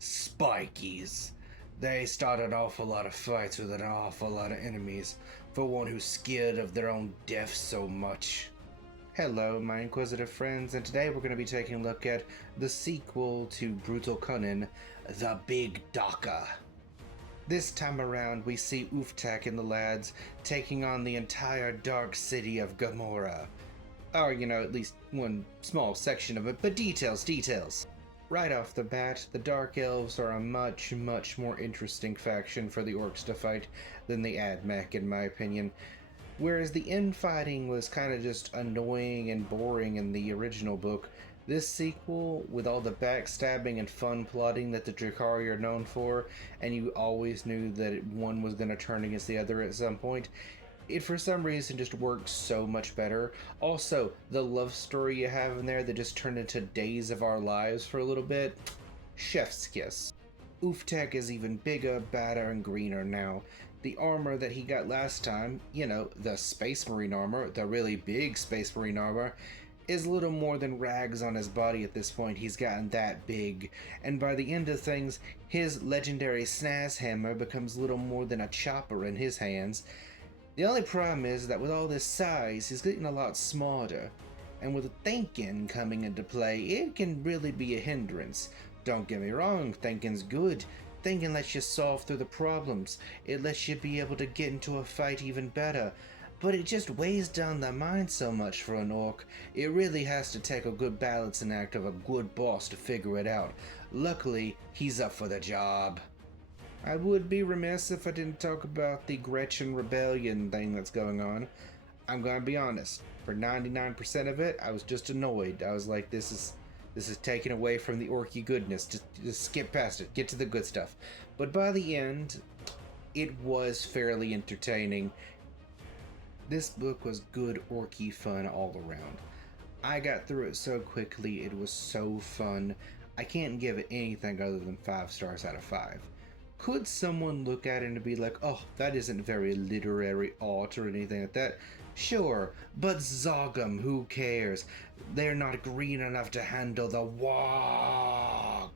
Spikies. They start an awful lot of fights with an awful lot of enemies for one who's scared of their own death so much. Hello, my inquisitive friends, and today we're going to be taking a look at the sequel to Brutal Cunning, the Big Dakka. This time around, we see Uftak and the lads taking on the entire dark city of Gamora. Or, at least one small section of it, but details. Right off the bat, the Dark Elves are a much more interesting faction for the Orcs to fight than the Admech, in my opinion. Whereas the infighting was kind of just annoying and boring in the original book, this sequel, with all the backstabbing and fun plotting that the Drakari are known for, and you always knew that one was going to turn against the other at some point, it for some reason just works so much better. Also, the love story you have in there that just turned into Days of Our Lives for a little bit, chef's kiss. Uftek is even bigger, badder, and greener now. The armor that he got last time, the Space Marine armor, the really big Space Marine armor, is little more than rags on his body at this point. He's gotten that big, and by the end of things, his legendary Snaz hammer becomes little more than a chopper in his hands. The only problem is that with all this size, he's getting a lot smarter, and with thinking coming into play, it can really be a hindrance. Don't get me wrong, thinking's good. Thinking lets you solve through the problems. It lets you be able to get into a fight even better. But it just weighs down the mind so much for an orc. It really has to take a good balancing act of a good boss to figure it out. Luckily, he's up for the job. I would be remiss if I didn't talk about the Gretchen Rebellion thing that's going on. I'm gonna be honest, for 99% of it, I was just annoyed. I was like, this is taken away from the orky goodness. Just skip past it, get to the good stuff. But by the end, it was fairly entertaining. This book was good orky fun all around. I got through it so quickly, it was so fun. I can't give it anything other than 5 stars out of 5. Could someone look at it and be like, oh, that isn't very literary art or anything like that? Sure, but Zogum, who cares? They're not green enough to handle the Wog.